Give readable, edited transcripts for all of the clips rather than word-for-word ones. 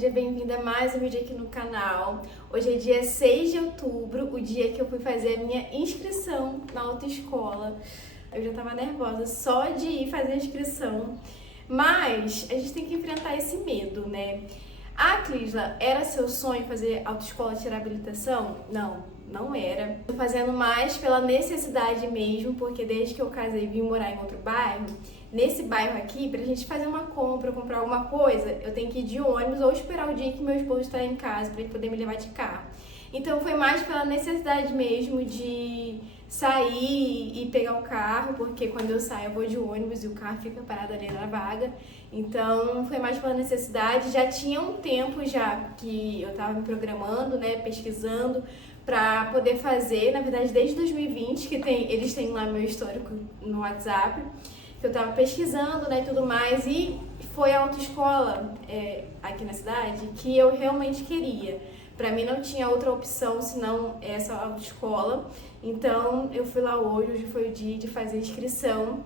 seja bem-vinda a mais um vídeo aqui no canal. Hoje é dia 6 de outubro, o dia que eu fui fazer a minha inscrição na autoescola. Eu já tava nervosa só de ir fazer a inscrição, mas a gente tem que enfrentar esse medo, né? Clisla, era seu sonho fazer autoescola, tirar habilitação? Não era. Tô fazendo mais pela necessidade mesmo, porque desde que eu casei e vim morar em outro bairro, nesse bairro aqui, pra gente fazer uma compra, comprar alguma coisa, eu tenho que ir de ônibus ou esperar o dia que meu esposo está em casa pra ele poder me levar de carro. Então foi mais pela necessidade mesmo de sair e pegar o carro, porque quando eu saio eu vou de ônibus e o carro fica parado ali na vaga. Então foi mais pela necessidade. Já tinha um tempo já que eu tava me programando, né, pesquisando para poder fazer, na verdade desde 2020 que eles têm lá meu histórico no WhatsApp, que eu tava pesquisando, né, e tudo mais, e foi a autoescola aqui na cidade que eu realmente queria. Pra mim não tinha outra opção senão essa autoescola. Então eu fui lá hoje foi o dia de fazer a inscrição.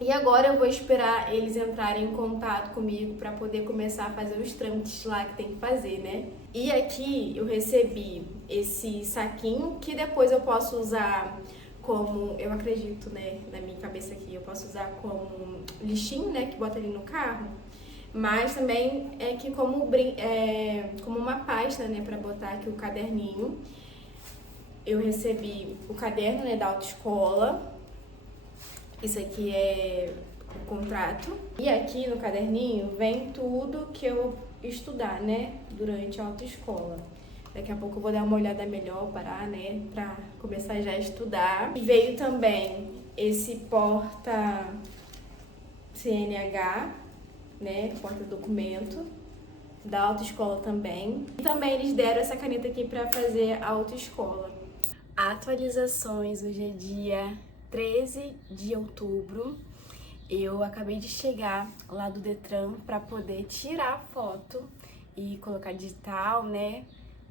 E agora eu vou esperar eles entrarem em contato comigo para poder começar a fazer os trâmites lá que tem que fazer, né? E aqui eu recebi esse saquinho que depois eu posso usar como, eu acredito, né, na minha cabeça aqui, eu posso usar como lixinho, né, que bota ali no carro. Mas também é que como uma pasta, né, para botar aqui o caderninho. Eu recebi o caderno, né, da autoescola. Isso aqui é o contrato. E aqui no caderninho vem tudo que eu estudar, né, durante a autoescola. Daqui a pouco eu vou dar uma olhada melhor, parar, né, pra começar já a estudar. E veio também esse porta CNH, né, porta-documento da autoescola também. E também eles deram essa caneta aqui para fazer a autoescola. Atualizações, hoje é dia 13 de outubro. Eu acabei de chegar lá do Detran para poder tirar a foto e colocar digital, né,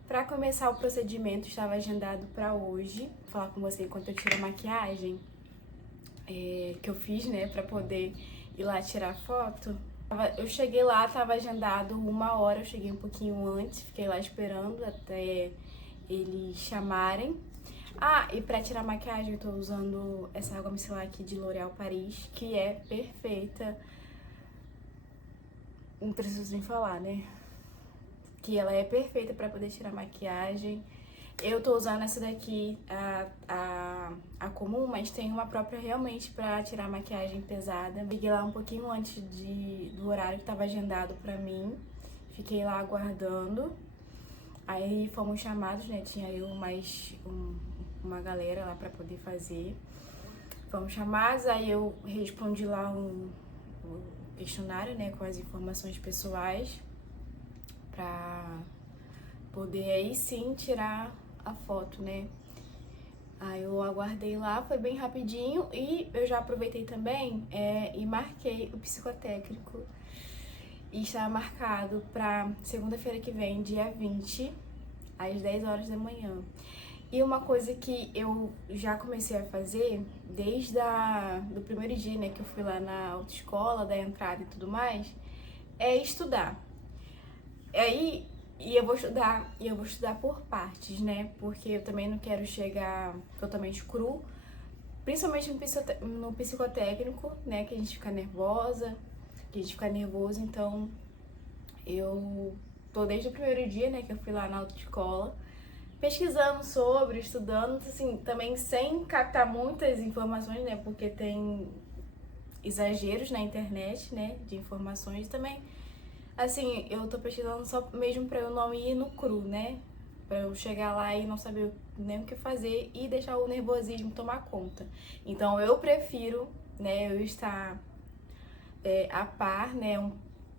para começar o procedimento. Estava agendado para hoje. Vou falar com você enquanto eu tiro a maquiagem que eu fiz, né, para poder ir lá tirar foto. Eu cheguei lá, tava agendado 1 hora, eu cheguei um pouquinho antes, fiquei lá esperando até eles chamarem. E pra tirar maquiagem eu tô usando essa água micelar aqui de L'Oréal Paris, que é perfeita. Não preciso nem falar, né? Que ela é perfeita pra poder tirar maquiagem. Eu tô usando essa daqui, a comum, mas tem uma própria realmente pra tirar maquiagem pesada. Liguei lá um pouquinho antes do horário que tava agendado pra mim. Fiquei lá aguardando. Aí fomos chamados, né? Tinha eu mais uma galera lá pra poder fazer. Fomos chamados, aí eu respondi lá um questionário, né? Com as informações pessoais. Pra poder aí sim tirar a foto, né? Aí eu aguardei lá, foi bem rapidinho e eu já aproveitei também e marquei o psicotécnico. E está marcado para segunda-feira que vem, dia 20, às 10 horas da manhã. E uma coisa que eu já comecei a fazer desde do primeiro dia, né, que eu fui lá na autoescola, da entrada e tudo mais, é estudar. E eu vou estudar por partes, né? Porque eu também não quero chegar totalmente cru, principalmente no psicotécnico, né? Que a gente fica nervosa, que a gente fica nervoso. Então, eu tô desde o primeiro dia, né? Que eu fui lá na autoescola, pesquisando sobre, estudando, assim, também sem captar muitas informações, né? Porque tem exageros na internet, né? De informações também. Assim, eu tô pesquisando só mesmo pra eu não ir no cru, né? Pra eu chegar lá e não saber nem o que fazer e deixar o nervosismo tomar conta. Então eu prefiro, né, eu estar a par, né,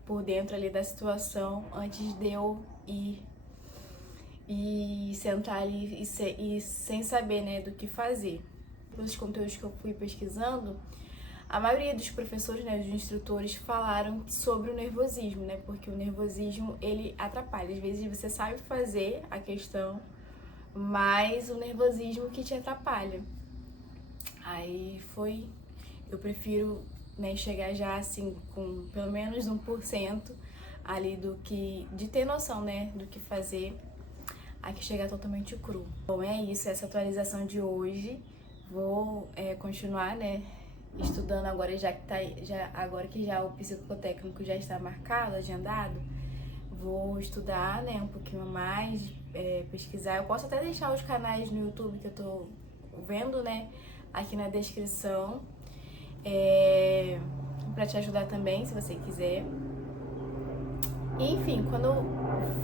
por dentro ali da situação antes de eu ir e sentar ali e sem saber, né, do que fazer. Pelos conteúdos que eu fui pesquisando, a maioria dos professores, né, dos instrutores, falaram sobre o nervosismo, né? Porque o nervosismo, ele atrapalha. Às vezes você sabe fazer a questão, mas o nervosismo que te atrapalha. Aí eu prefiro, né, chegar já assim com pelo menos 1%, ali de ter noção, né, do que fazer, a que chegar totalmente cru. Bom, é isso, essa atualização de hoje. Vou continuar, né, estudando agora, agora que já o psicotécnico já está marcado, agendado. Vou estudar, né, um pouquinho mais, pesquisar. Eu posso até deixar os canais no YouTube que eu tô vendo, né, aqui na descrição, pra te ajudar também, se você quiser. E, enfim, quando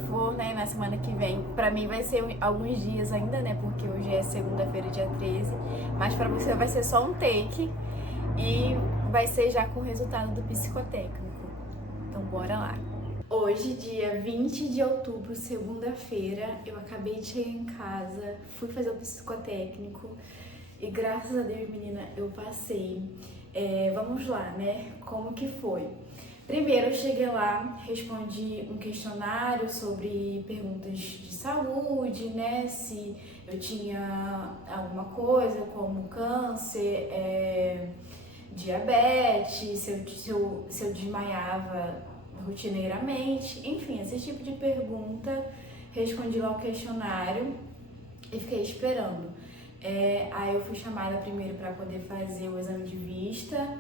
for, né, na semana que vem, pra mim vai ser alguns dias ainda, né, porque hoje é segunda-feira, dia 13, mas pra você vai ser só um take e vai ser já com o resultado do psicotécnico. Então, bora lá. Hoje, dia 20 de outubro, segunda-feira, eu acabei de chegar em casa, fui fazer o psicotécnico e graças a Deus, menina, eu passei. Vamos lá, né? Como que foi? Primeiro, eu cheguei lá, respondi um questionário sobre perguntas de saúde, né? Se eu tinha alguma coisa como câncer, diabetes, se eu desmaiava rotineiramente, enfim, esse tipo de pergunta. Respondi lá o questionário e fiquei esperando. Aí eu fui chamada primeiro para poder fazer o exame de vista,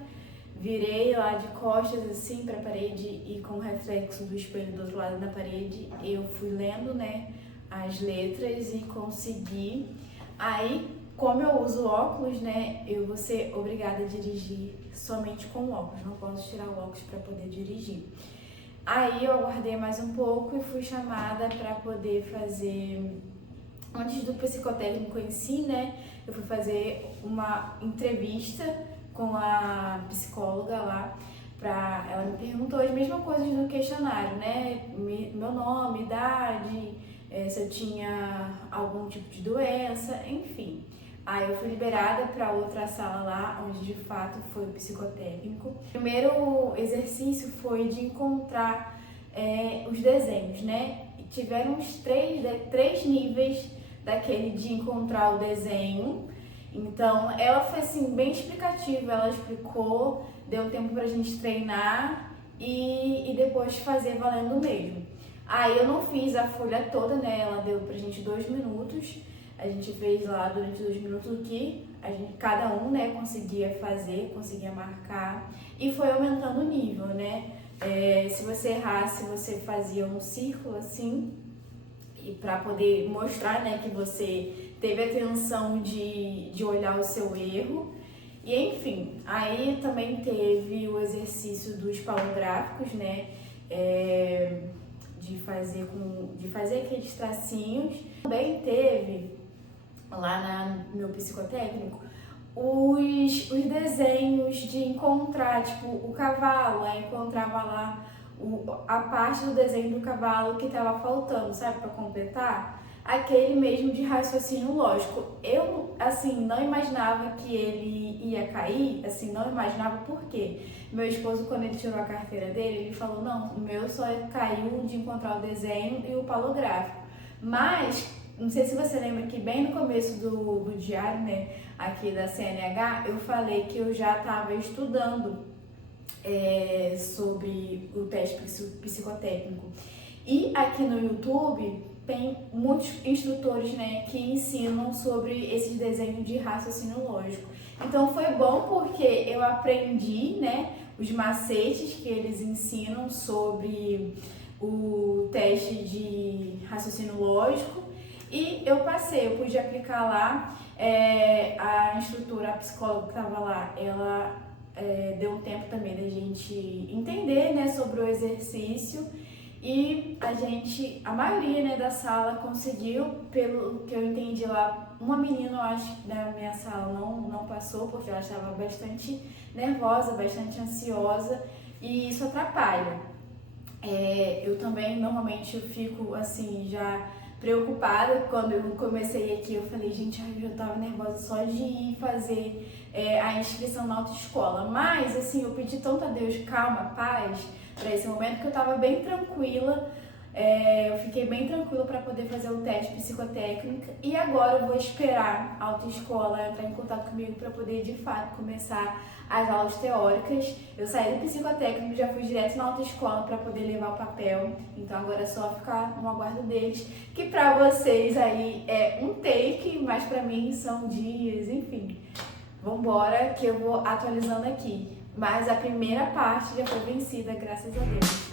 virei lá de costas assim para a parede e com o reflexo do espelho do outro lado da parede eu fui lendo, né, as letras e consegui. Aí, como eu uso óculos, né, eu vou ser obrigada a dirigir somente com óculos, não posso tirar o óculos para poder dirigir. Aí eu aguardei mais um pouco e fui chamada para poder fazer, antes do psicotécnico em si, né, eu fui fazer uma entrevista com a psicóloga lá, ela me perguntou as mesmas coisas do questionário, né, meu nome, idade, se eu tinha algum tipo de doença, enfim. Aí eu fui liberada para outra sala lá, onde de fato foi o psicotécnico. O primeiro exercício foi de encontrar os desenhos, né? Tiveram uns três níveis daquele de encontrar o desenho. Então, ela foi assim, bem explicativa, ela explicou, deu tempo pra gente treinar e depois fazer valendo mesmo. Aí eu não fiz a folha toda, né? Ela deu pra gente 2 minutos. A gente fez lá durante 2 minutos o que cada um, né, conseguia fazer, conseguia marcar. E foi aumentando o nível, né? Se você errasse, você fazia um círculo assim, e para poder mostrar, né, que você teve a atenção de olhar o seu erro. E enfim, aí também teve o exercício dos palográficos, né? De fazer aqueles tracinhos. Também teve lá no meu psicotécnico os desenhos de encontrar, tipo, o cavalo. Aí encontrava lá a parte do desenho do cavalo que estava faltando, sabe, para completar. Aquele mesmo de raciocínio lógico. Eu, assim, não imaginava que ele ia cair, assim, não imaginava por quê. Meu esposo, quando ele tirou a carteira dele, ele falou, não, o meu só caiu de encontrar o desenho e o palográfico. Mas, não sei se você lembra que bem no começo do diário, né, aqui da CNH, eu falei que eu já estava estudando sobre o teste psicotécnico. E aqui no YouTube tem muitos instrutores, né, que ensinam sobre esses desenhos de raciocínio lógico. Então foi bom porque eu aprendi, né, os macetes que eles ensinam sobre o teste de raciocínio lógico e eu passei, eu pude aplicar lá. A instrutora, a psicóloga que estava lá, ela deu um tempo também da gente entender, né, sobre o exercício. E a maioria, né, da sala conseguiu, pelo que eu entendi lá. Uma menina, eu acho, da minha sala não passou, porque ela estava bastante nervosa, bastante ansiosa, e isso atrapalha. Eu também, normalmente, eu fico, assim, já preocupada. Quando eu comecei aqui, eu falei, gente, eu já estava nervosa só de ir fazer a inscrição na autoescola. Mas, assim, eu pedi tanto a Deus calma, paz, para esse momento, que eu estava bem tranquila. Eu fiquei bem tranquila para poder fazer o teste psicotécnico. E agora eu vou esperar a autoescola entrar em contato comigo para poder, de fato, começar as aulas teóricas. Eu saí do psicotécnico, já fui direto na autoescola para poder levar o papel. Então agora é só ficar no aguardo deles, que para vocês aí é um take, mas para mim são dias, enfim. Vambora que eu vou atualizando aqui. Mas a primeira parte já foi vencida, graças a Deus.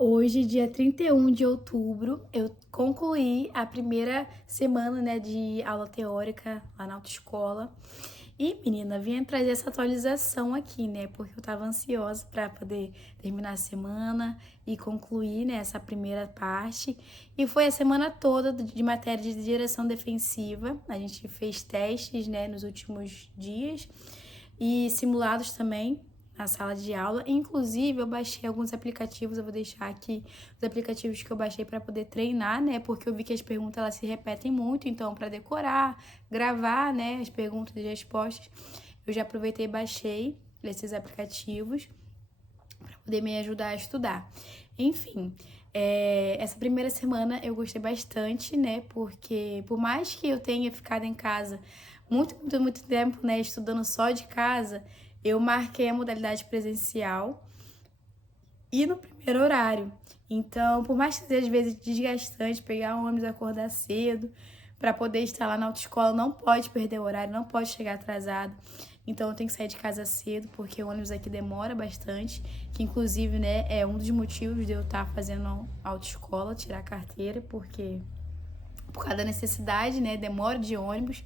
Hoje, dia 31 de outubro, eu concluí a primeira semana, né, de aula teórica lá na autoescola. E, menina, vim trazer essa atualização aqui, né, porque eu tava ansiosa para poder terminar a semana e concluir, né, essa primeira parte. E foi a semana toda de matéria de direção defensiva. A gente fez testes, né, nos últimos dias e simulados também na sala de aula. Inclusive, eu baixei alguns aplicativos, eu vou deixar aqui os aplicativos que eu baixei para poder treinar, né? Porque eu vi que as perguntas elas se repetem muito, então para decorar, gravar, né, as perguntas e respostas, eu já aproveitei e baixei esses aplicativos para poder me ajudar a estudar. Enfim, essa primeira semana eu gostei bastante, né? Porque por mais que eu tenha ficado em casa muito tempo, né, estudando só de casa, eu marquei a modalidade presencial e no primeiro horário. Então, por mais que seja às vezes desgastante pegar um ônibus, acordar cedo, para poder estar lá na autoescola, não pode perder o horário, não pode chegar atrasado. Então, eu tenho que sair de casa cedo, porque o ônibus aqui demora bastante, que inclusive, né, é um dos motivos de eu estar fazendo autoescola, tirar a carteira, porque por causa da necessidade, né, demora de ônibus.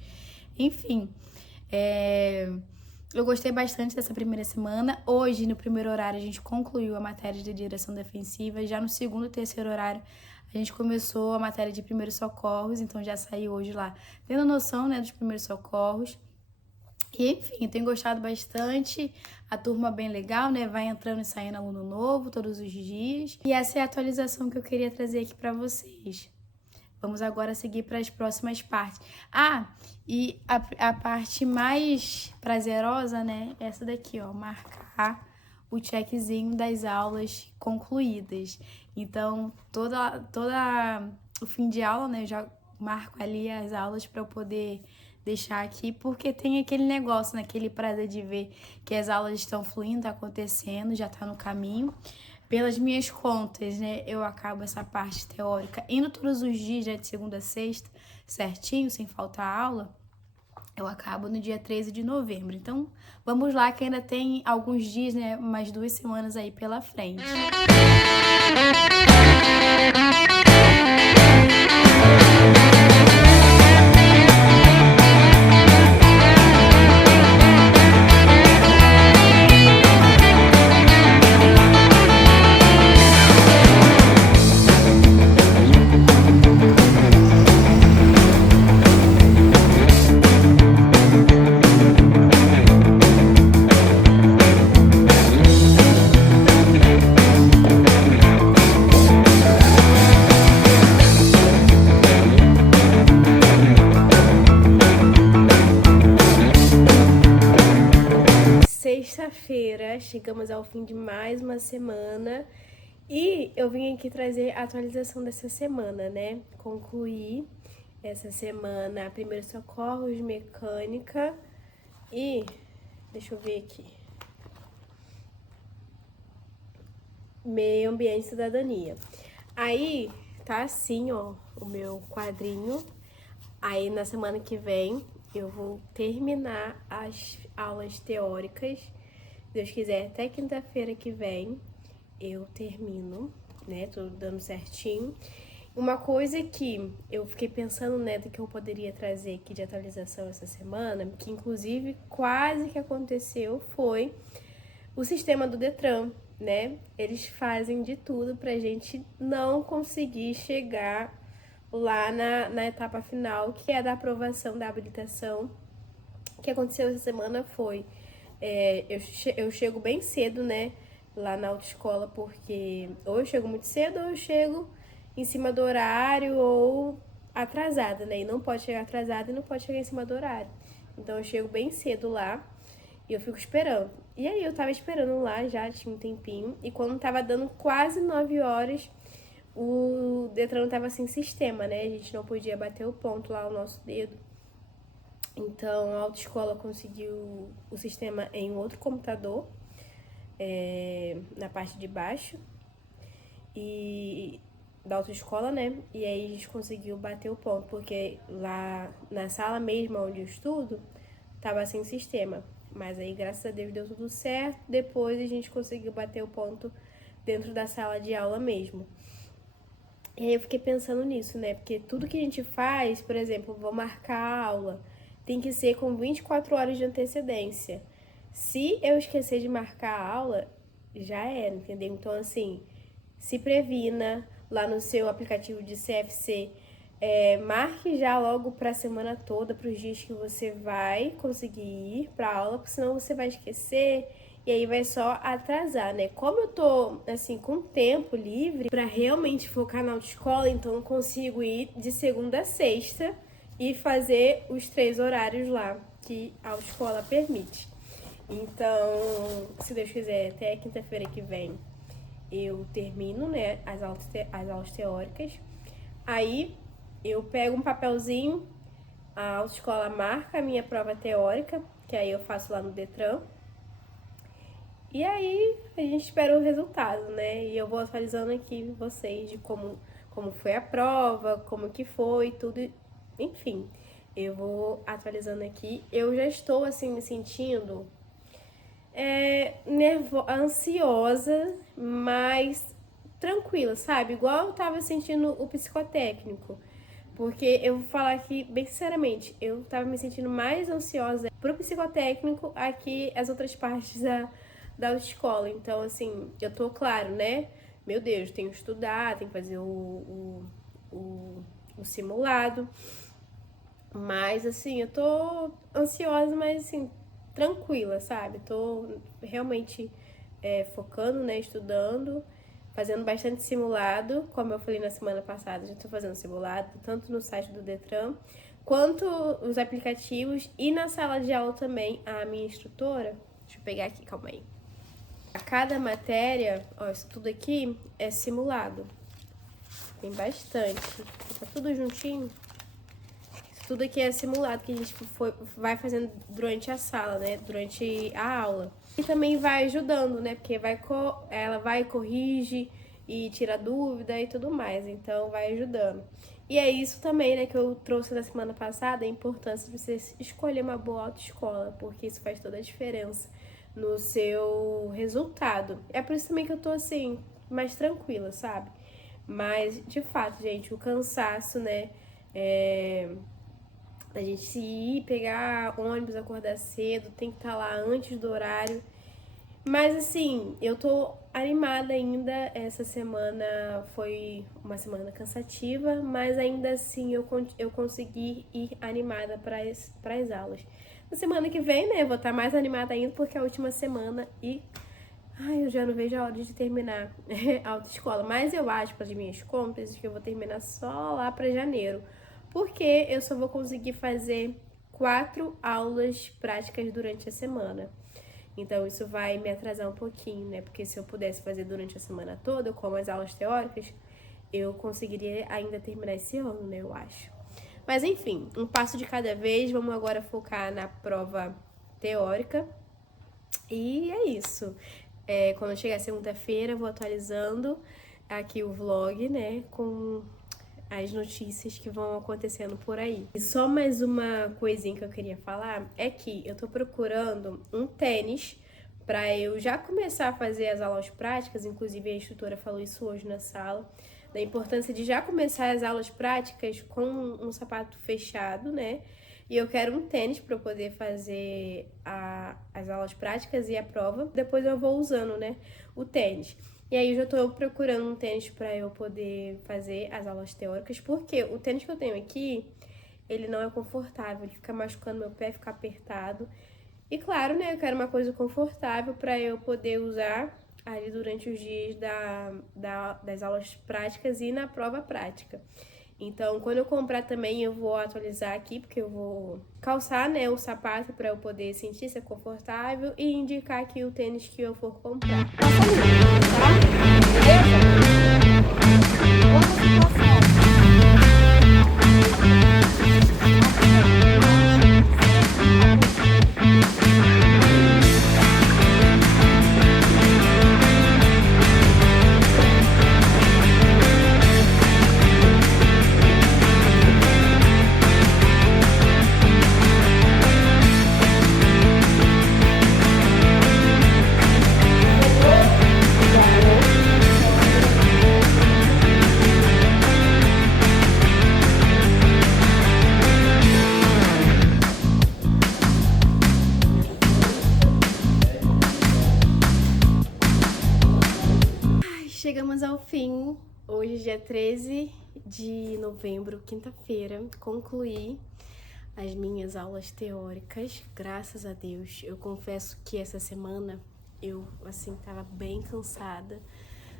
Enfim, eu gostei bastante dessa primeira semana. Hoje, no primeiro horário, a gente concluiu a matéria de direção defensiva. Já no segundo e terceiro horário, a gente começou a matéria de primeiros socorros. Então, já saiu hoje lá, tendo noção, né, dos primeiros socorros. E, enfim, eu tenho gostado bastante. A turma bem legal, né? Vai entrando e saindo aluno novo todos os dias. E essa é a atualização que eu queria trazer aqui para vocês. Vamos agora seguir para as próximas partes. E a parte mais prazerosa, né? Essa daqui, ó, marcar o checkzinho das aulas concluídas. Então, toda o fim de aula, né? Eu já marco ali as aulas para eu poder deixar aqui, porque tem aquele negócio, né? Aquele prazer de ver que as aulas estão fluindo, tá acontecendo, já tá no caminho. Pelas minhas contas, né, eu acabo essa parte teórica indo todos os dias, né, de segunda a sexta, certinho, sem faltar aula. Eu acabo no dia 13 de novembro. Então, vamos lá que ainda tem alguns dias, né, umas 2 semanas aí pela frente. Sexta-feira, chegamos ao fim de mais uma semana e eu vim aqui trazer a atualização dessa semana, né? Concluí essa semana primeiros socorros, mecânica e deixa eu ver aqui. Meio ambiente e cidadania. Aí tá assim, ó, o meu quadrinho. Aí na semana que vem eu vou terminar as aulas teóricas. Se Deus quiser, até quinta-feira que vem eu termino, né? Tudo dando certinho. Uma coisa que eu fiquei pensando, né, do que eu poderia trazer aqui de atualização essa semana, que inclusive quase que aconteceu, foi o sistema do Detran, né? Eles fazem de tudo pra gente não conseguir chegar lá na etapa final, que é da aprovação da habilitação. O que aconteceu essa semana foi, eu chego bem cedo, né, lá na autoescola, porque ou eu chego muito cedo ou eu chego em cima do horário ou atrasada, né? E não pode chegar atrasada e não pode chegar em cima do horário. Então eu chego bem cedo lá e eu fico esperando. E aí eu tava esperando lá já, tinha um tempinho, e quando tava dando quase 9 horas, o Detran tava sem sistema, né? A gente não podia bater o ponto lá, o nosso dedo. Então a autoescola conseguiu o sistema em outro computador, na parte de baixo, e da autoescola, né? E aí a gente conseguiu bater o ponto, porque lá na sala mesmo onde eu estudo, tava sem sistema. Mas aí, graças a Deus, deu tudo certo. Depois a gente conseguiu bater o ponto dentro da sala de aula mesmo. E aí eu fiquei pensando nisso, né? Porque tudo que a gente faz, por exemplo, vou marcar a aula, tem que ser com 24 horas de antecedência. Se eu esquecer de marcar a aula, já era, entendeu? Então, assim, se previna lá no seu aplicativo de CFC, marque já logo para a semana toda, para os dias que você vai conseguir ir para a aula, porque senão você vai esquecer e aí vai só atrasar, né? Como eu tô, assim, com tempo livre para realmente focar na autoescola, então eu consigo ir de segunda a sexta e fazer os 3 horários lá que a autoescola permite. Então, se Deus quiser, até quinta-feira que vem eu termino, né, as aulas teóricas. Aí eu pego um papelzinho, a autoescola marca a minha prova teórica, que aí eu faço lá no Detran. E aí a gente espera o resultado, né? E eu vou atualizando aqui vocês de como foi a prova, como que foi, tudo, enfim. Eu vou atualizando aqui. Eu já estou assim me sentindo ansiosa, mas tranquila, sabe? Igual eu tava sentindo o psicotécnico. Porque eu vou falar aqui, bem sinceramente, eu tava me sentindo mais ansiosa pro psicotécnico aqui as outras partes da autoescola. Então, assim, eu tô claro, né? Meu Deus, tenho que estudar, tenho que fazer o simulado. Mas, assim, eu tô ansiosa, mas, assim, tranquila, sabe? Tô realmente focando, né? Estudando, fazendo bastante simulado. Como eu falei na semana passada, já tô fazendo simulado, tanto no site do Detran, quanto os aplicativos e na sala de aula também. A minha instrutora, deixa eu pegar aqui, calma aí. A cada matéria, ó, isso tudo aqui é simulado. Tem bastante. Tá tudo juntinho. Tudo aqui é simulado que a gente vai fazendo durante a sala, né? Durante a aula. E também vai ajudando, né? Porque ela vai, corrige e tira dúvida e tudo mais. Então vai ajudando. E é isso também, né, que eu trouxe na semana passada, a importância de você escolher uma boa autoescola, porque isso faz toda a diferença no seu resultado. É por isso também que eu tô assim, mais tranquila, sabe? Mas, de fato, gente, o cansaço, né? A gente se ir, pegar ônibus, acordar cedo, tem que estar lá antes do horário. Mas assim, eu tô animada ainda. Essa semana foi uma semana cansativa, mas ainda assim eu consegui ir animada para as aulas. Na semana que vem, né, eu vou estar mais animada ainda porque é a última semana e ai, eu já não vejo a hora de terminar a autoescola. Mas eu acho, para as minhas contas, que eu vou terminar só lá para janeiro. Porque eu só vou conseguir fazer 4 aulas práticas durante a semana. Então isso vai me atrasar um pouquinho, né? Porque se eu pudesse fazer durante a semana toda, como as aulas teóricas, eu conseguiria ainda terminar esse ano, né? Eu acho. Mas enfim, um passo de cada vez. Vamos agora focar na prova teórica. E é isso. Quando chegar segunda-feira, vou atualizando aqui o vlog, né? Com as notícias que vão acontecendo por aí. E só mais uma coisinha que eu queria falar é que eu tô procurando um tênis para eu já começar a fazer as aulas práticas, inclusive a instrutora falou isso hoje na sala, da importância de já começar as aulas práticas com um sapato fechado, né? E eu quero um tênis para eu poder fazer as aulas práticas e a prova. Depois eu vou usando, né, o tênis. E aí eu já tô procurando um tênis para eu poder fazer as aulas teóricas, porque o tênis que eu tenho aqui, ele não é confortável, ele fica machucando meu pé, fica apertado. E claro, né, eu quero uma coisa confortável para eu poder usar ali durante os dias das aulas práticas e na prova prática. Então, quando eu comprar também, eu vou atualizar aqui, porque eu vou calçar, né, o sapato para eu poder sentir ser confortável e indicar aqui o tênis que eu for comprar. Chegamos ao fim, hoje dia 13 de novembro, quinta-feira, concluí as minhas aulas teóricas, graças a Deus. Eu confesso que essa semana eu, assim, tava bem cansada,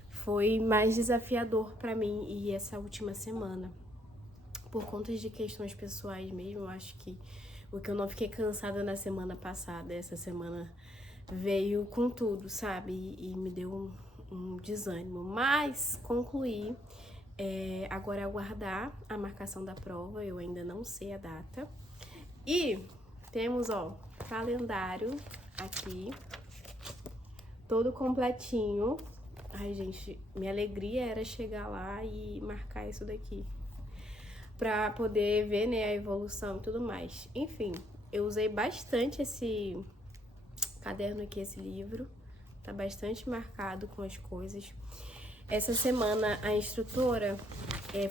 foi mais desafiador pra mim e essa última semana, por conta de questões pessoais mesmo. Eu acho que o que eu não fiquei cansada na semana passada, essa semana veio com tudo, sabe, e me deu um desânimo, mas concluí. Agora é aguardar a marcação da prova, eu ainda não sei a data. E temos, ó, calendário aqui, todo completinho. Ai, gente, minha alegria era chegar lá e marcar isso daqui, pra poder ver, né, a evolução e tudo mais. Enfim, eu usei bastante esse caderno aqui, esse livro. Tá bastante marcado com as coisas. Essa semana a instrutora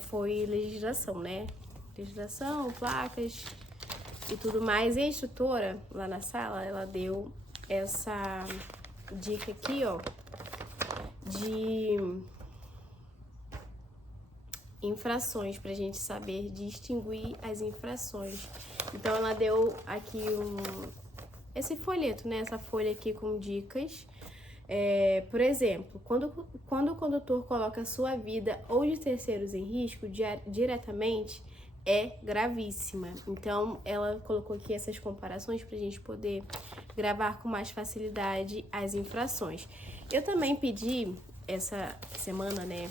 foi legislação, né? Legislação, placas e tudo mais. E a instrutora lá na sala, ela deu essa dica aqui, ó, de infrações, pra gente saber distinguir as infrações. Então ela deu aqui esse folheto, né? Essa folha aqui com dicas. Por exemplo, quando o condutor coloca sua vida ou de terceiros em risco diretamente, é gravíssima. Então, ela colocou aqui essas comparações para a gente poder gravar com mais facilidade as infrações. Eu também pedi essa semana, né,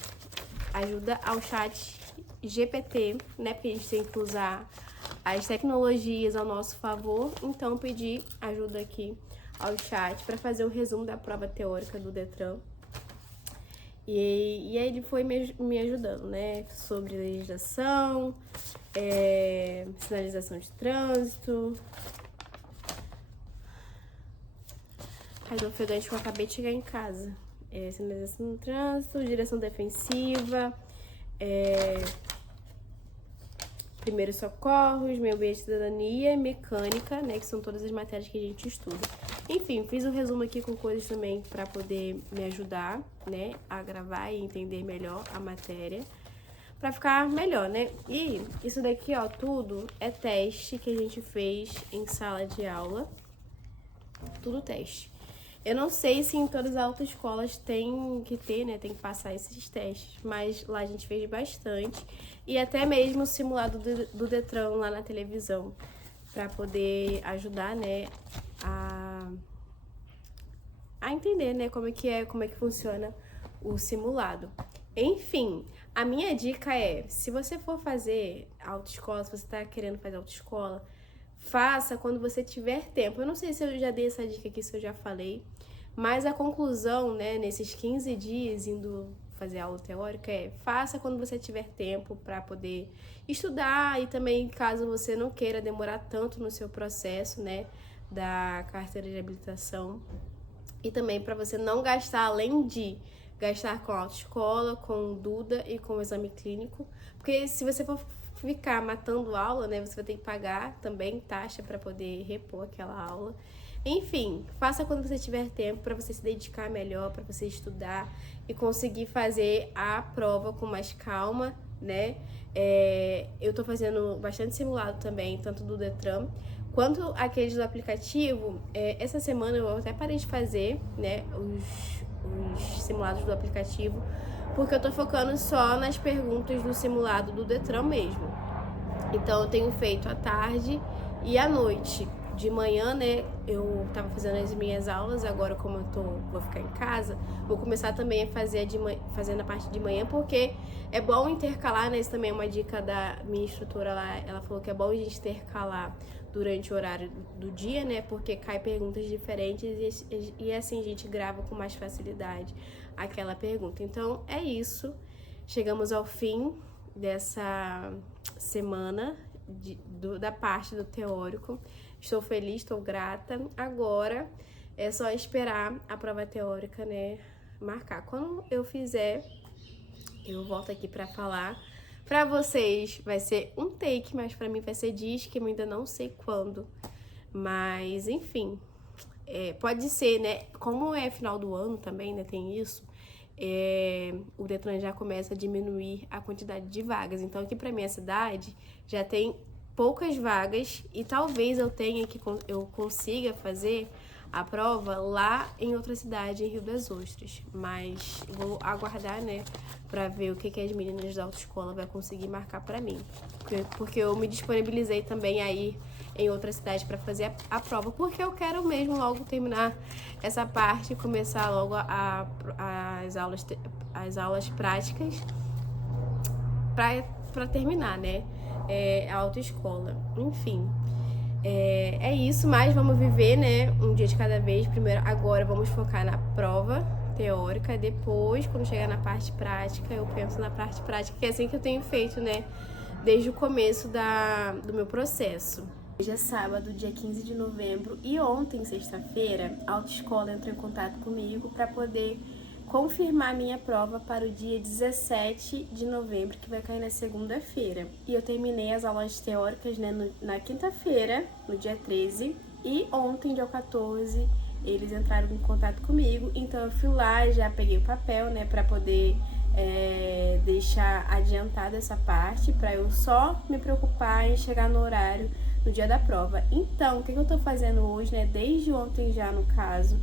ajuda ao chat GPT, né, porque a gente tem que usar as tecnologias ao nosso favor. Então, pedi ajuda aqui ao chat para fazer o resumo da prova teórica do Detran. E aí ele foi me ajudando, né? Sobre legislação, sinalização de trânsito. Ai, tô ofegante que eu acabei de chegar em casa. Sinalização de trânsito, direção defensiva, primeiros socorros, meio ambiente, cidadania e mecânica, né? Que são todas as matérias que a gente estuda. Enfim, fiz um resumo aqui com coisas também para poder me ajudar, né, a gravar e entender melhor a matéria, para ficar melhor, né? E isso daqui, ó, tudo é teste que a gente fez em sala de aula, tudo teste. Eu não sei se em todas as autoescolas tem que ter, né, tem que passar esses testes, mas lá a gente fez bastante, e até mesmo o simulado do Detran lá na televisão, para poder ajudar, né, a entender, né, como é que funciona o simulado. Enfim, a minha dica é, se você for fazer autoescola, se você tá querendo fazer autoescola, faça quando você tiver tempo. Eu não sei se eu já dei essa dica aqui, se eu já falei, mas a conclusão, né, nesses 15 dias indo fazer aula teórica faça quando você tiver tempo para poder estudar, e também caso você não queira demorar tanto no seu processo, né, da carteira de habilitação, e também para você não gastar, além de gastar com a autoescola, com o Duda e com o exame clínico, porque se você for ficar matando aula, né, você vai ter que pagar também taxa para poder repor aquela aula. Enfim, faça quando você tiver tempo para você se dedicar melhor, para você estudar e conseguir fazer a prova com mais calma, né? Eu tô fazendo bastante simulado também, tanto do Detran quanto aqueles do aplicativo. Essa semana eu até parei de fazer, né, os simulados do aplicativo, porque eu tô focando só nas perguntas do simulado do Detran mesmo. Então eu tenho feito à tarde e à noite. De manhã, né, eu tava fazendo as minhas aulas, agora como vou ficar em casa, vou começar também a fazer na parte de manhã, porque é bom intercalar, né, isso também é uma dica da minha instrutora lá, ela falou que é bom a gente intercalar durante o horário do dia, né, porque cai perguntas diferentes e assim a gente grava com mais facilidade aquela pergunta. Então é isso, chegamos ao fim dessa semana da parte do teórico. Estou feliz, estou grata. Agora é só esperar a prova teórica, né, marcar. Quando eu fizer, eu volto aqui para falar. Para vocês vai ser um take, mas para mim vai ser disque, eu ainda não sei quando. Mas, enfim, pode ser, né? Como é final do ano também, né, tem isso. O Detran já começa a diminuir a quantidade de vagas. Então, aqui para minha cidade já tem poucas vagas e talvez eu consiga fazer a prova lá em outra cidade, em Rio das Ostras. Mas vou aguardar, né, pra ver o que as meninas da autoescola vai conseguir marcar pra mim. Porque eu me disponibilizei também a ir em outra cidade pra fazer a prova, porque eu quero mesmo logo terminar essa parte e começar logo as aulas práticas pra terminar, né, a autoescola. Enfim, é isso, mas vamos viver, né, um dia de cada vez. Primeiro, agora vamos focar na prova teórica, depois, quando chegar na parte prática, eu penso na parte prática, que é assim que eu tenho feito, né, desde o começo do meu processo. Hoje é sábado, dia 15 de novembro, e ontem, sexta-feira, a autoescola entrou em contato comigo para poder confirmar minha prova para o dia 17 de novembro, que vai cair na segunda-feira. E eu terminei as aulas teóricas, né, na quinta-feira, no dia 13, e ontem, dia 14, eles entraram em contato comigo. Então eu fui lá, já peguei o papel, né, para poder deixar adiantada essa parte, para eu só me preocupar em chegar no horário no dia da prova. Então, o que eu tô fazendo hoje, né, desde ontem já, no caso,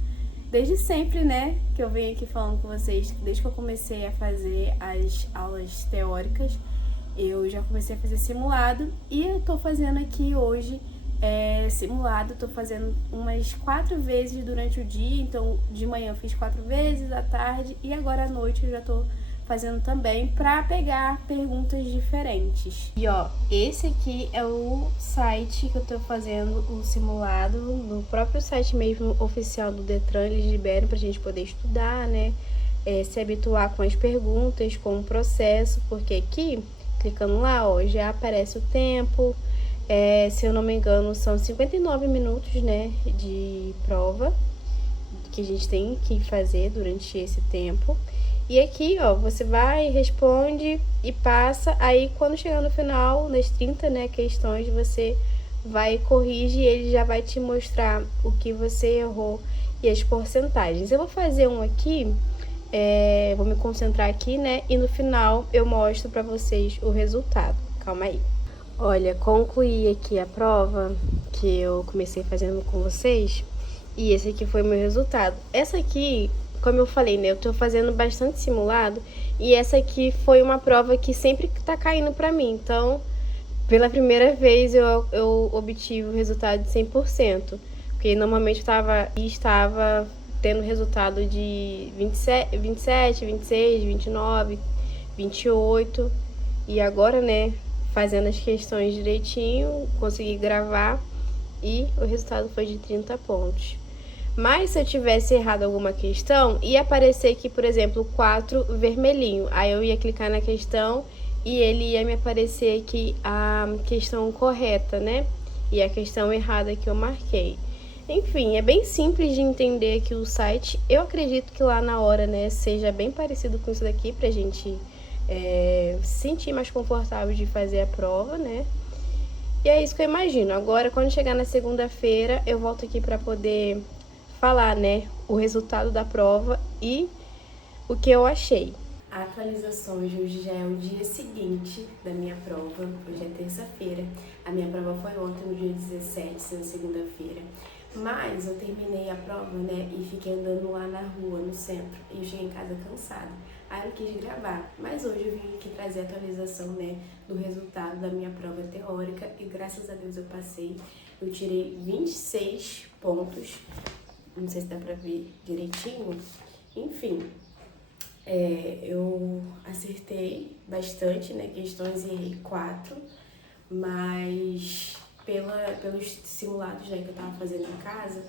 desde sempre, né, que eu venho aqui falando com vocês, desde que eu comecei a fazer as aulas teóricas, eu já comecei a fazer simulado, e eu tô fazendo aqui hoje simulado, tô fazendo umas 4 vezes durante o dia. Então de manhã eu fiz 4 vezes, à tarde, e agora à noite eu já tô fazendo também pra pegar perguntas diferentes. E ó, esse aqui é o site que eu tô fazendo o simulado, no próprio site mesmo oficial do Detran, eles liberam pra gente poder estudar, né, se habituar com as perguntas, com o processo, porque aqui, clicando lá, ó, já aparece o tempo, se eu não me engano, são 59 minutos, né, de prova que a gente tem que fazer durante esse tempo. E aqui, ó, você vai, responde e passa. Aí, quando chegar no final, nas 30, né, questões, você vai e corrige, e ele já vai te mostrar o que você errou e as porcentagens. Eu vou fazer um aqui, vou me concentrar aqui, né, e no final eu mostro pra vocês o resultado. Calma aí. Olha, concluí aqui a prova que eu comecei fazendo com vocês, e esse aqui foi o meu resultado. Essa aqui, como eu falei, né, eu tô fazendo bastante simulado, e essa aqui foi uma prova que sempre tá caindo pra mim. Então, pela primeira vez eu obtive o resultado de 100%, porque normalmente estava tendo resultado de 27, 26, 29, 28, e agora, né, fazendo as questões direitinho, consegui gravar, e o resultado foi de 30 pontos. Mas se eu tivesse errado alguma questão, ia aparecer aqui, por exemplo, 4 vermelhinho. Aí eu ia clicar na questão e ele ia me aparecer aqui a questão correta, né? E a questão errada que eu marquei. Enfim, é bem simples de entender aqui o site. Eu acredito que lá na hora, né, seja bem parecido com isso daqui, pra gente se sentir mais confortável de fazer a prova, né? E é isso que eu imagino. Agora, quando chegar na segunda-feira, eu volto aqui pra poder falar, né, o resultado da prova e o que eu achei. Atualizações, hoje já é o dia seguinte da minha prova, hoje é terça-feira. A minha prova foi ontem, no dia 17, na segunda-feira. Mas eu terminei a prova, né, e fiquei andando lá na rua, no centro. E eu cheguei em casa cansada. Aí eu quis gravar. Mas hoje eu vim aqui trazer a atualização, né, do resultado da minha prova teórica. E graças a Deus eu passei. Eu tirei 26 pontos. Não sei se dá pra ver direitinho. Enfim, eu acertei bastante, né, questões e errei 4. Mas pelos simulados, né, que eu tava fazendo em casa,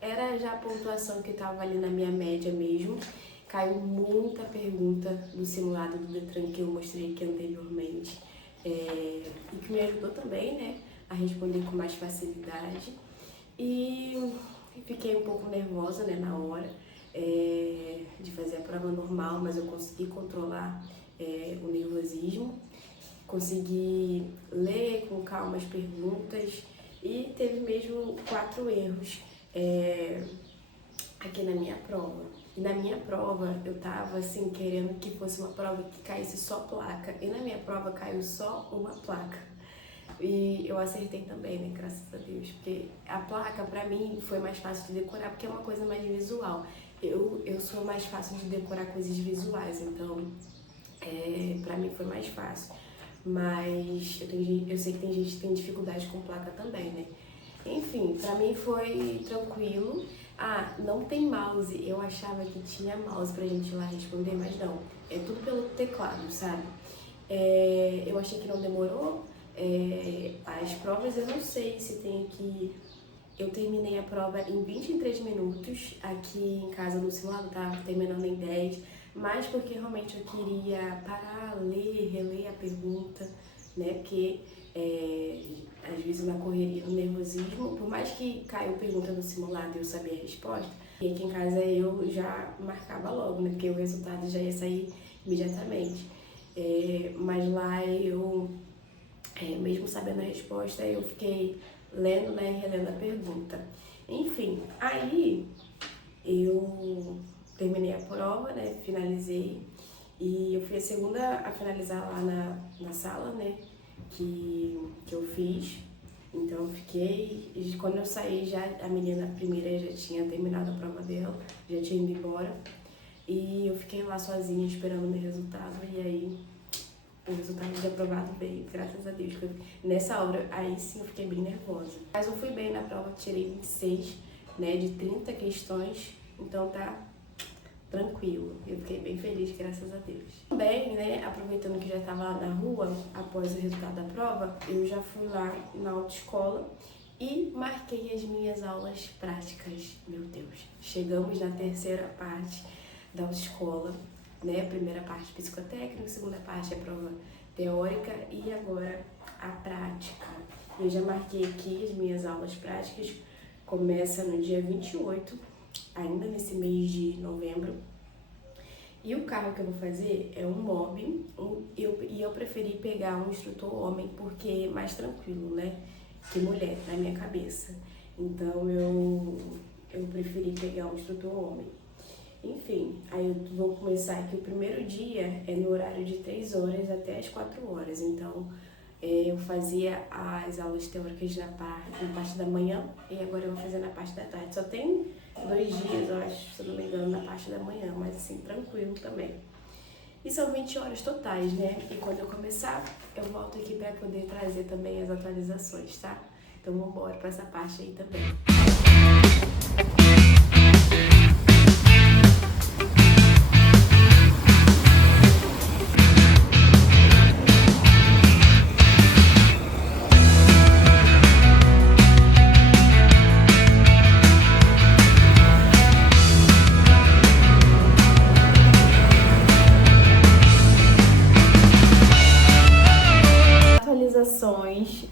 era já a pontuação que tava ali na minha média mesmo. Caiu muita pergunta do simulado do Detran que eu mostrei aqui anteriormente, e que me ajudou também, né, a responder com mais facilidade. E fiquei um pouco nervosa, né, na hora de fazer a prova normal, mas eu consegui controlar o nervosismo. Consegui ler com calma as perguntas e teve mesmo 4 erros aqui na minha prova. E na minha prova eu tava assim querendo que fosse uma prova que caísse só placa. E na minha prova caiu só uma placa. E eu acertei também, né, graças a Deus. Porque a placa pra mim foi mais fácil de decorar porque é uma coisa mais visual. Eu sou mais fácil de decorar coisas visuais, então pra mim foi mais fácil. Mas eu sei que tem gente que tem dificuldade com placa também, né? Enfim, pra mim foi tranquilo. Ah, não tem mouse. Eu achava que tinha mouse pra gente ir lá responder, mas não. É tudo pelo teclado, sabe? Eu achei que não demorou. As provas eu não sei se tem aqui. Eu terminei a prova em 23 minutos. Aqui em casa no simulado tava terminando em 10. Mas porque realmente eu queria parar, ler, reler a pergunta, né? Porque às vezes na correria, no nervosismo, por mais que caiu pergunta no simulado e eu sabia a resposta, e aqui em casa eu já marcava logo, né? Porque o resultado já ia sair imediatamente. Mas lá eu, mesmo sabendo a resposta, eu fiquei lendo, né, e relendo a pergunta. Enfim, aí eu terminei a prova, né, finalizei, e eu fui a segunda a finalizar lá na sala, né, que eu fiz. Então eu fiquei, e quando eu saí já, a menina primeira já tinha terminado a prova dela, já tinha ido embora, e eu fiquei lá sozinha esperando o meu resultado, e aí o resultado de aprovado veio, graças a Deus. Nessa hora, aí sim eu fiquei bem nervosa. Mas eu fui bem na prova, tirei 26, né, de 30 questões, então tá tranquilo. Eu fiquei bem feliz, graças a Deus. Também, né, aproveitando que já estava lá na rua, após o resultado da prova, eu já fui lá na autoescola e marquei as minhas aulas práticas. Meu Deus, chegamos na terceira parte da autoescola, né? Primeira parte psicotécnica, segunda parte é prova teórica e agora a prática. Eu já marquei aqui as minhas aulas práticas, começa no dia 28, ainda nesse mês de novembro. E o carro que eu vou fazer é um Mob, e eu preferi pegar um instrutor homem porque é mais tranquilo, né, que mulher, na minha cabeça. Então eu preferi pegar um instrutor homem. Enfim, aí eu vou começar aqui o primeiro dia é no horário de 3 horas até as 4 horas. Então eu fazia as aulas teóricas na parte da manhã e agora eu vou fazer na parte da tarde. Só tem 2 dias, eu acho, se eu não me engano, na parte da manhã, mas assim, tranquilo também. E são 20 horas totais, né? E quando eu começar, eu volto aqui para poder trazer também as atualizações, tá? Então vamos embora para essa parte aí também.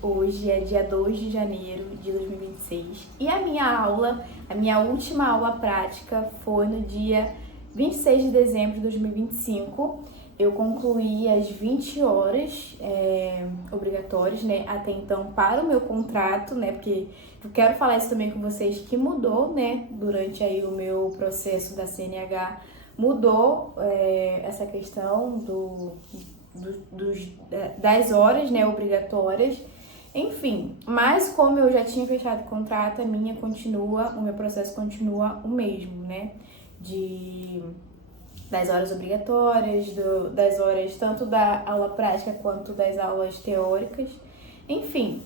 Hoje hoje é dia 2 de janeiro de 2026 e a minha última aula prática foi no dia 26 de dezembro de 2025. Eu concluí as 20 horas obrigatórias, né, até então para o meu contrato, né, porque eu quero falar isso também com vocês que mudou, né, durante aí o meu processo da CNH, mudou essa questão das horas, né, obrigatórias, enfim, mas como eu já tinha fechado o contrato, o meu processo continua o mesmo, né, das horas obrigatórias, das horas tanto da aula prática quanto das aulas teóricas. Enfim,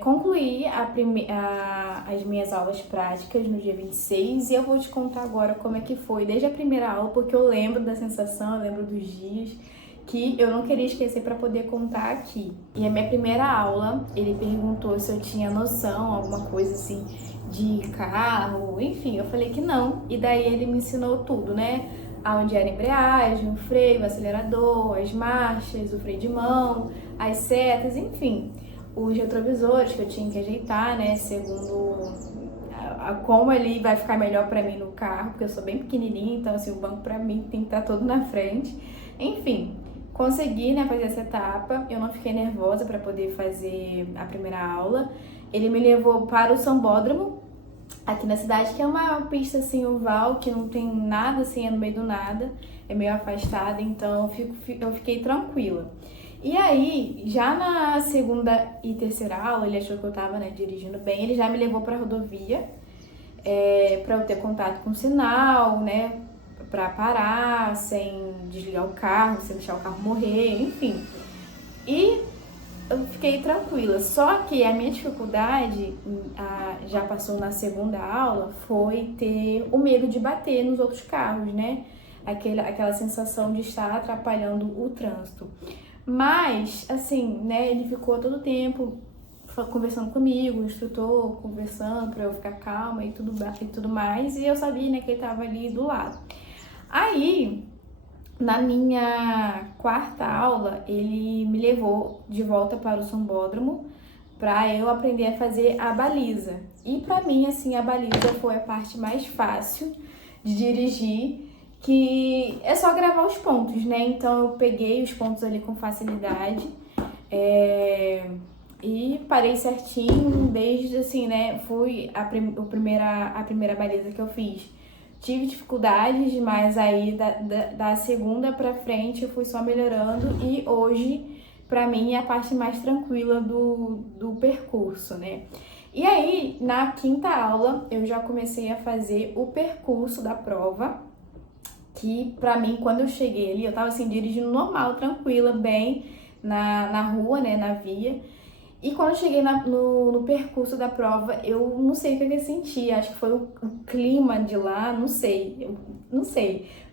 concluí as minhas aulas práticas no dia 26 e eu vou te contar agora como é que foi desde a primeira aula, porque eu lembro da sensação, eu lembro dos dias que eu não queria esquecer para poder contar aqui. E a minha primeira aula, ele perguntou se eu tinha noção, alguma coisa assim, de carro, enfim, eu falei que não, e daí ele me ensinou tudo, né? Aonde era a embreagem, o freio, o acelerador, as marchas, o freio de mão, as setas, enfim, os retrovisores que eu tinha que ajeitar, né, segundo como ele vai ficar melhor pra mim no carro, porque eu sou bem pequenininha, então assim, o banco pra mim tem que estar todo na frente, enfim. Consegui, né, fazer essa etapa, eu não fiquei nervosa para poder fazer a primeira aula. Ele me levou para o Sambódromo, aqui na cidade, que é uma pista assim oval, que não tem nada assim, é no meio do nada, é meio afastada, então eu fiquei tranquila. E aí, já na segunda e terceira aula, ele achou que eu tava, né, dirigindo bem, ele já me levou para a rodovia, para eu ter contato com o sinal, né, para parar, sem desligar o carro, sem deixar o carro morrer, enfim. E eu fiquei tranquila, só que a minha dificuldade, já passou na segunda aula, foi ter o medo de bater nos outros carros, né? Aquela sensação de estar atrapalhando o trânsito. Mas, assim, né, ele ficou todo o tempo conversando comigo, o instrutor conversando para eu ficar calma e tudo mais, e eu sabia, né, que ele estava ali do lado. Aí, na minha quarta aula, ele me levou de volta para o Sambódromo para eu aprender a fazer a baliza. E para mim, assim, a baliza foi a parte mais fácil de dirigir, que é só gravar os pontos, né? Então eu peguei os pontos ali com facilidade e parei certinho, desde assim, né? Foi a primeira baliza que eu fiz. Tive dificuldades, mas aí da segunda pra frente eu fui só melhorando e hoje, pra mim, é a parte mais tranquila do percurso, né? E aí, na quinta aula, eu já comecei a fazer o percurso da prova, que pra mim, quando eu cheguei ali, eu tava assim, dirigindo normal, tranquila, bem, na rua, né, na via. E quando eu cheguei no percurso da prova, eu não sei o que eu senti, acho que foi o clima de lá, não sei o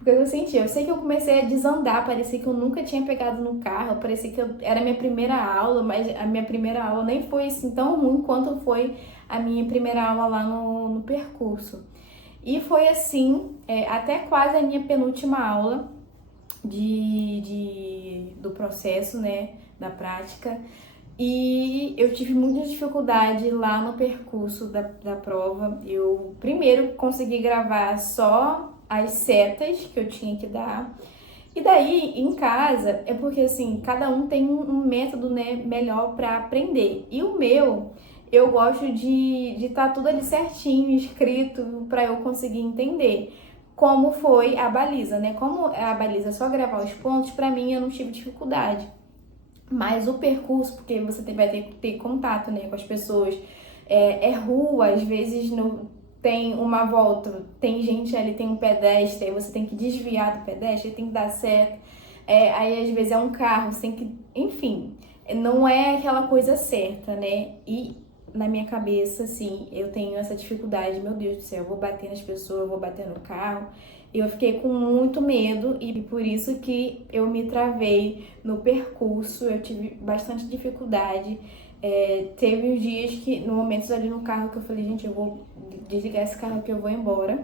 que eu senti. Eu sei que eu comecei a desandar, parecia que eu nunca tinha pegado no carro, parecia que era a minha primeira aula, mas a minha primeira aula nem foi assim tão ruim quanto foi a minha primeira aula lá no percurso. E foi assim, até quase a minha penúltima aula do processo, né, da prática. E eu tive muita dificuldade lá no percurso da prova. Eu primeiro consegui gravar só as setas que eu tinha que dar. E daí, em casa, é porque assim, cada um tem um método, né, melhor para aprender. E o meu, eu gosto de estar tudo ali certinho, escrito, para eu conseguir entender como foi a baliza, né? Como a baliza é só gravar os pontos, para mim eu não tive dificuldade. Mas o percurso, porque você vai ter que ter contato, né, com as pessoas, é rua, às vezes tem uma volta, tem gente ali, tem um pedestre, aí você tem que desviar do pedestre, tem que dar seta, aí às vezes é um carro, você tem que, enfim, não é aquela coisa certa, né, e na minha cabeça, assim, eu tenho essa dificuldade, meu Deus do céu, eu vou bater nas pessoas, eu vou bater no carro. Eu fiquei com muito medo e por isso que eu me travei no percurso, eu tive bastante dificuldade. Teve uns dias que, no momentos ali no carro, que eu falei, gente, eu vou desligar esse carro aqui, eu vou embora,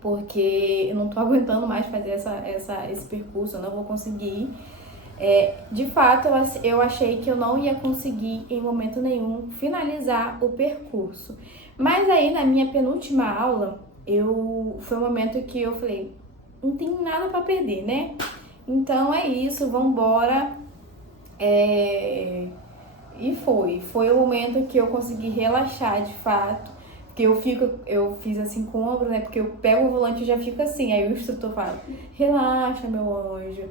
porque eu não tô aguentando mais fazer esse percurso, eu não vou conseguir. De fato, eu achei que eu não ia conseguir em momento nenhum finalizar o percurso. Mas aí na minha penúltima aula, foi um momento que eu falei, não tem nada para perder, né? Então é isso, vambora. E foi o momento que eu consegui relaxar de fato. Porque eu fiz assim com o ombro, né? Porque eu pego o volante e já fico assim. Aí o instrutor fala, relaxa, meu anjo,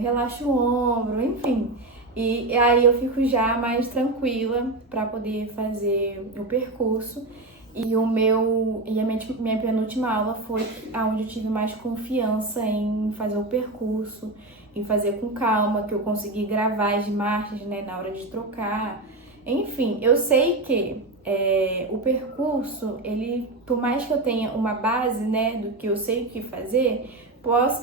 relaxa o ombro, enfim. E aí eu fico já mais tranquila para poder fazer o percurso. E minha penúltima aula foi aonde eu tive mais confiança em fazer o percurso, em fazer com calma, que eu consegui gravar as marchas, né, na hora de trocar. Enfim, eu sei que o percurso, ele, por mais que eu tenha uma base, né, do que eu sei o que fazer,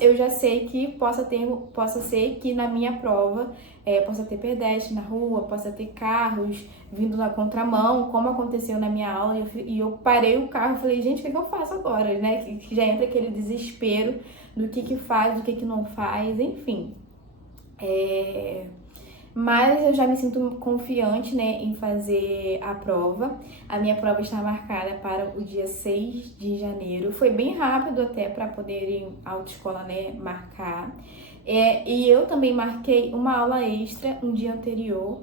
eu já sei que possa ser que na minha prova possa ter pedestre na rua, possa ter carros vindo na contramão, como aconteceu na minha aula, e eu parei o carro e falei, gente, o que eu faço agora, né? Que já entra aquele desespero do que faz, do que não faz, enfim. Mas eu já me sinto confiante, né, em fazer a prova. A minha prova está marcada para o dia 6 de janeiro. Foi bem rápido até para poder ir à autoescola, né, marcar. E eu também marquei uma aula extra no dia anterior.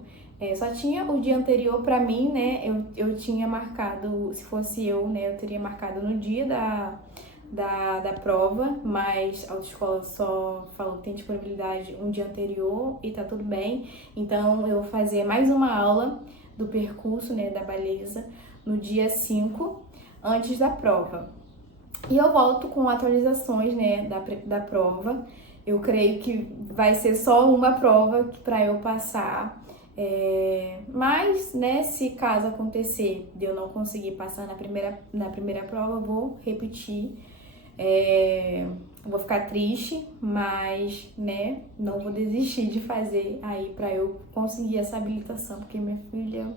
Só tinha o dia anterior para mim, né, eu tinha marcado, se fosse eu, né, eu teria marcado no dia da prova, mas a autoescola só falou que tem disponibilidade um dia anterior e tá tudo bem. Então eu vou fazer mais uma aula do percurso, né, da baliza, no dia 5, antes da prova. E eu volto com atualizações, né, da prova. Eu creio que vai ser só uma prova para eu passar. Mas, né, se caso acontecer de eu não conseguir passar na primeira prova, eu vou repetir. Vou ficar triste, mas, né, não vou desistir de fazer aí pra eu conseguir essa habilitação, porque minha filha,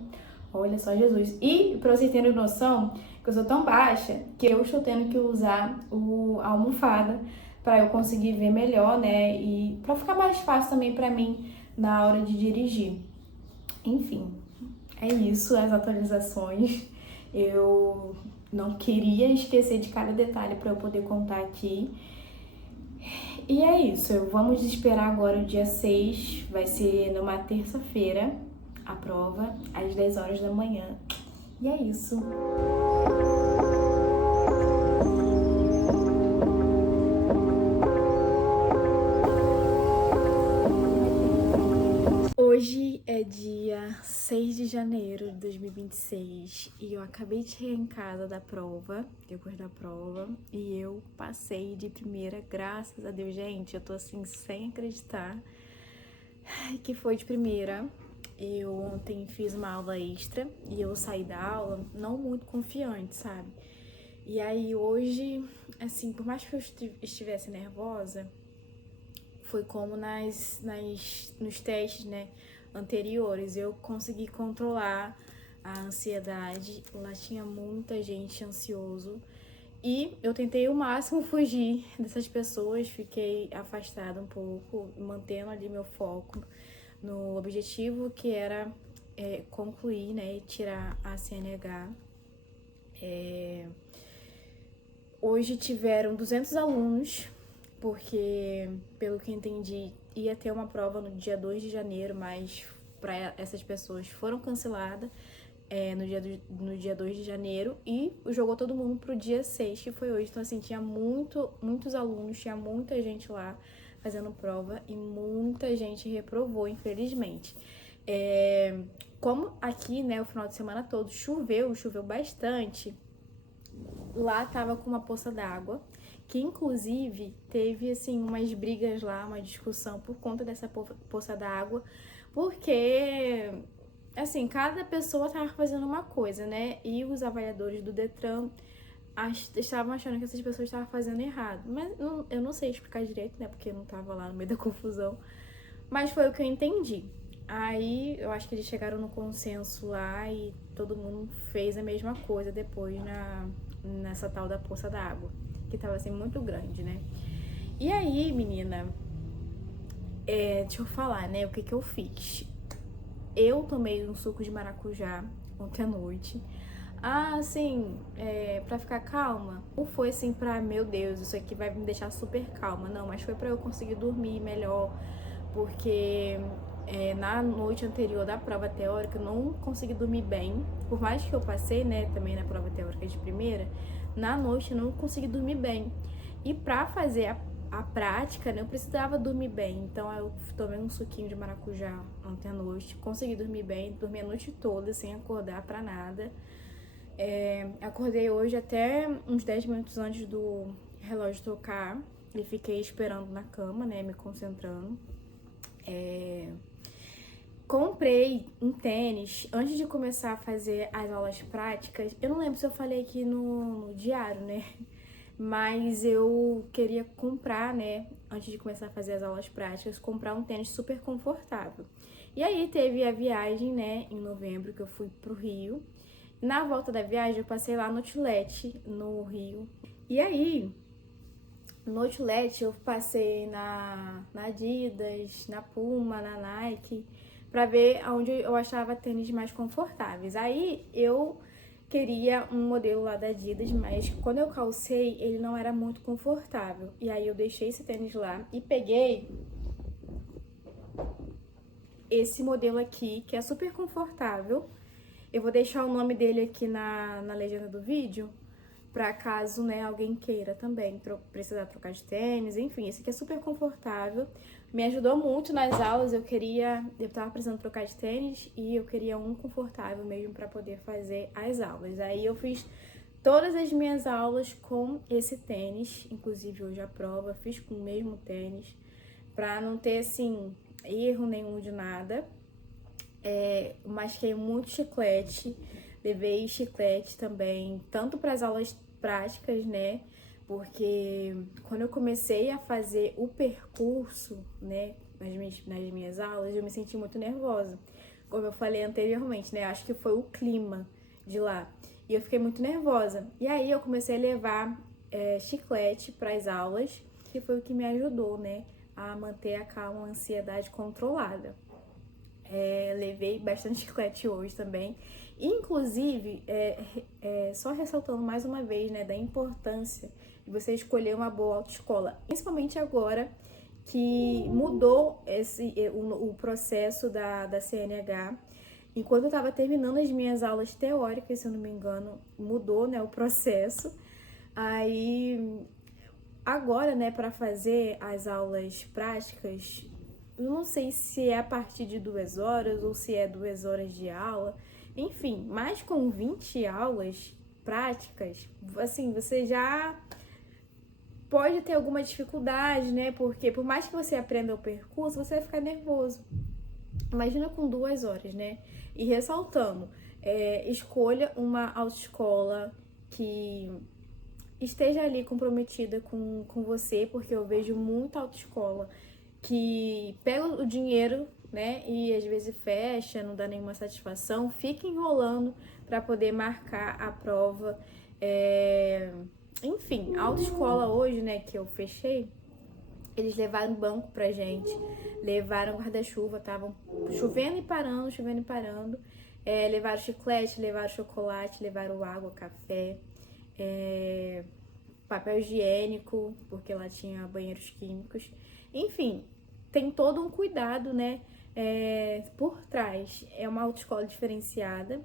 olha só Jesus. E pra vocês terem noção, que eu sou tão baixa que eu estou tendo que usar a almofada pra eu conseguir ver melhor, né, e pra ficar mais fácil também pra mim na hora de dirigir. Enfim, é isso, as atualizações. Eu não queria esquecer de cada detalhe para eu poder contar aqui. E é isso, vamos esperar agora o dia 6, vai ser numa terça-feira a prova, às 10 horas da manhã. E é isso. Hoje é dia 6 de janeiro de 2026 e eu acabei de chegar em casa da prova, depois da prova, e eu passei de primeira, graças a Deus, gente. Eu tô assim, sem acreditar que foi de primeira. Eu ontem fiz uma aula extra e eu saí da aula não muito confiante, sabe? E aí hoje, assim, por mais que eu estivesse nervosa, foi como nos testes, né, anteriores. Eu consegui controlar a ansiedade. Lá tinha muita gente ansioso. E eu tentei ao máximo fugir dessas pessoas. Fiquei afastada um pouco, mantendo ali meu foco no objetivo, que era concluir, né, e tirar a CNH. Hoje tiveram 200 alunos, porque, pelo que entendi, ia ter uma prova no dia 2 de janeiro, mas para essas pessoas foram canceladas no dia 2 de janeiro e jogou todo mundo pro dia 6, que foi hoje. Então, assim, tinha muitos alunos, tinha muita gente lá fazendo prova e muita gente reprovou, infelizmente. Como aqui, né, o final de semana todo choveu bastante, lá tava com uma poça d'água, que inclusive teve assim umas brigas lá, uma discussão por conta dessa poça d'água, porque assim, cada pessoa tava fazendo uma coisa, né? E os avaliadores do Detran estavam achando que essas pessoas estavam fazendo errado. Mas eu não sei explicar direito, né? Porque eu não tava lá no meio da confusão. Mas foi o que eu entendi. Aí eu acho que eles chegaram no consenso lá e todo mundo fez a mesma coisa depois nessa tal da poça d'água, que tava assim muito grande, né? E aí, menina, Deixa eu falar, né, o que eu fiz. Eu tomei um suco de maracujá ontem à noite. Assim, pra ficar calma. Não foi assim pra, meu Deus, isso aqui vai me deixar super calma. Não, mas foi pra eu conseguir dormir melhor. Porque na noite anterior da prova teórica eu não consegui dormir bem. Por mais que eu passei, né, também na prova teórica de primeira, na noite eu não consegui dormir bem. E pra fazer a prática, né, eu precisava dormir bem. Então eu tomei um suquinho de maracujá ontem à noite, consegui dormir bem, dormi a noite toda sem acordar pra nada. Acordei hoje até uns 10 minutos antes do relógio tocar e fiquei esperando na cama, né, me concentrando. Comprei um tênis antes de começar a fazer as aulas práticas. Eu não lembro se eu falei aqui no diário, né? Mas eu queria comprar, né, antes de começar a fazer as aulas práticas, comprar um tênis super confortável. E aí teve a viagem, né, em novembro, que eu fui pro Rio. Na volta da viagem eu passei lá no Outlet, no Rio. E aí, no Outlet eu passei na Adidas, na Puma, na Nike, pra ver onde eu achava tênis mais confortáveis. Aí eu queria um modelo lá da Adidas, mas quando eu calcei, ele não era muito confortável. E aí eu deixei esse tênis lá e peguei esse modelo aqui, que é super confortável. Eu vou deixar o nome dele aqui na legenda do vídeo, pra caso, né, alguém queira também precisar trocar de tênis, enfim, esse aqui é super confortável, me ajudou muito nas aulas. Eu tava precisando trocar de tênis e eu queria um confortável mesmo pra poder fazer as aulas. Aí eu fiz todas as minhas aulas com esse tênis, inclusive hoje a prova, fiz com o mesmo tênis, pra não ter, assim, erro nenhum de nada. Masquei muito chiclete, levei chiclete também, tanto para as aulas práticas, né? Porque quando eu comecei a fazer o percurso, né, nas minhas aulas, eu me senti muito nervosa. Como eu falei anteriormente, né? Acho que foi o clima de lá. E eu fiquei muito nervosa. E aí eu comecei a levar chiclete para as aulas, que foi o que me ajudou, né, a manter a calma, a ansiedade controlada. Levei bastante chiclete hoje também. Inclusive, só ressaltando mais uma vez, né, da importância de você escolher uma boa autoescola, principalmente agora que mudou o processo da CNH. Enquanto eu estava terminando as minhas aulas teóricas, se eu não me engano, mudou, né, o processo. Aí, agora, né, para fazer as aulas práticas, eu não sei se é a partir de 2 horas ou se é 2 horas de aula. Enfim, mas com 20 aulas práticas, assim, você já pode ter alguma dificuldade, né? Porque por mais que você aprenda o percurso, você vai ficar nervoso. Imagina com 2 horas, né? E ressaltando, escolha uma autoescola que esteja ali comprometida com você, porque eu vejo muita autoescola que pega o dinheiro, né, e às vezes fecha, não dá nenhuma satisfação, fica enrolando para poder marcar a prova. Enfim, a autoescola hoje, né, que eu fechei, eles levaram banco pra gente, levaram guarda-chuva, estavam chovendo e parando, chovendo e parando. Levaram chiclete, levaram chocolate, levaram água, café, papel higiênico, porque lá tinha banheiros químicos. Enfim, tem todo um cuidado, né, por trás. É uma autoescola diferenciada.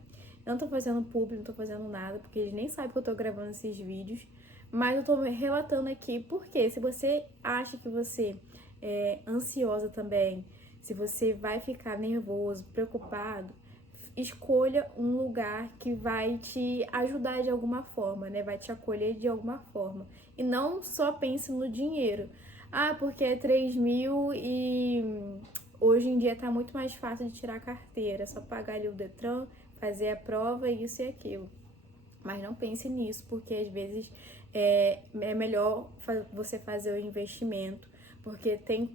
Eu não tô fazendo publi, não tô fazendo nada, porque eles nem sabem que eu tô gravando esses vídeos. Mas eu tô relatando aqui porque se você acha que você é ansiosa também, se você vai ficar nervoso, preocupado, escolha um lugar que vai te ajudar de alguma forma, né? Vai te acolher de alguma forma. E não só pense no dinheiro. Ah, porque é 3.000 e hoje em dia tá muito mais fácil de tirar a carteira. É só pagar ali o Detran, fazer a prova, isso e aquilo. Mas não pense nisso, porque às vezes é melhor você fazer o investimento, porque tem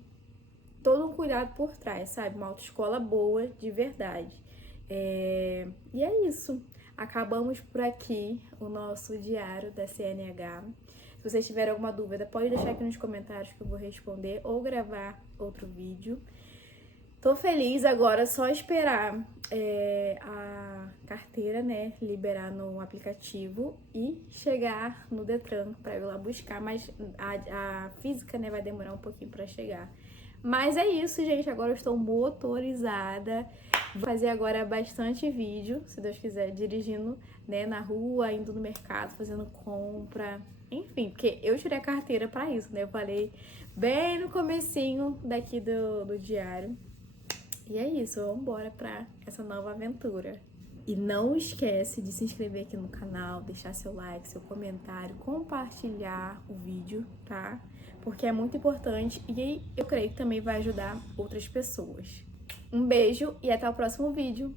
todo um cuidado por trás, sabe? Uma autoescola boa, de verdade. E é isso. acabamos por aqui o nosso diário da CNH. Se vocês tiverem alguma dúvida, pode deixar aqui nos comentários que eu vou responder ou gravar outro vídeo. Tô feliz agora, só esperar a carteira, né, liberar no aplicativo e chegar no Detran para eu ir lá buscar, mas a física, né, vai demorar um pouquinho para chegar. Mas é isso, gente, agora eu estou motorizada, vou fazer agora bastante vídeo, se Deus quiser, dirigindo, né, na rua, indo no mercado, fazendo compra, enfim, porque eu tirei a carteira para isso, né, eu falei bem no comecinho daqui do diário. E é isso, vamos embora pra essa nova aventura. E não esquece de se inscrever aqui no canal, deixar seu like, seu comentário, compartilhar o vídeo, tá? Porque é muito importante e eu creio que também vai ajudar outras pessoas. Um beijo e até o próximo vídeo.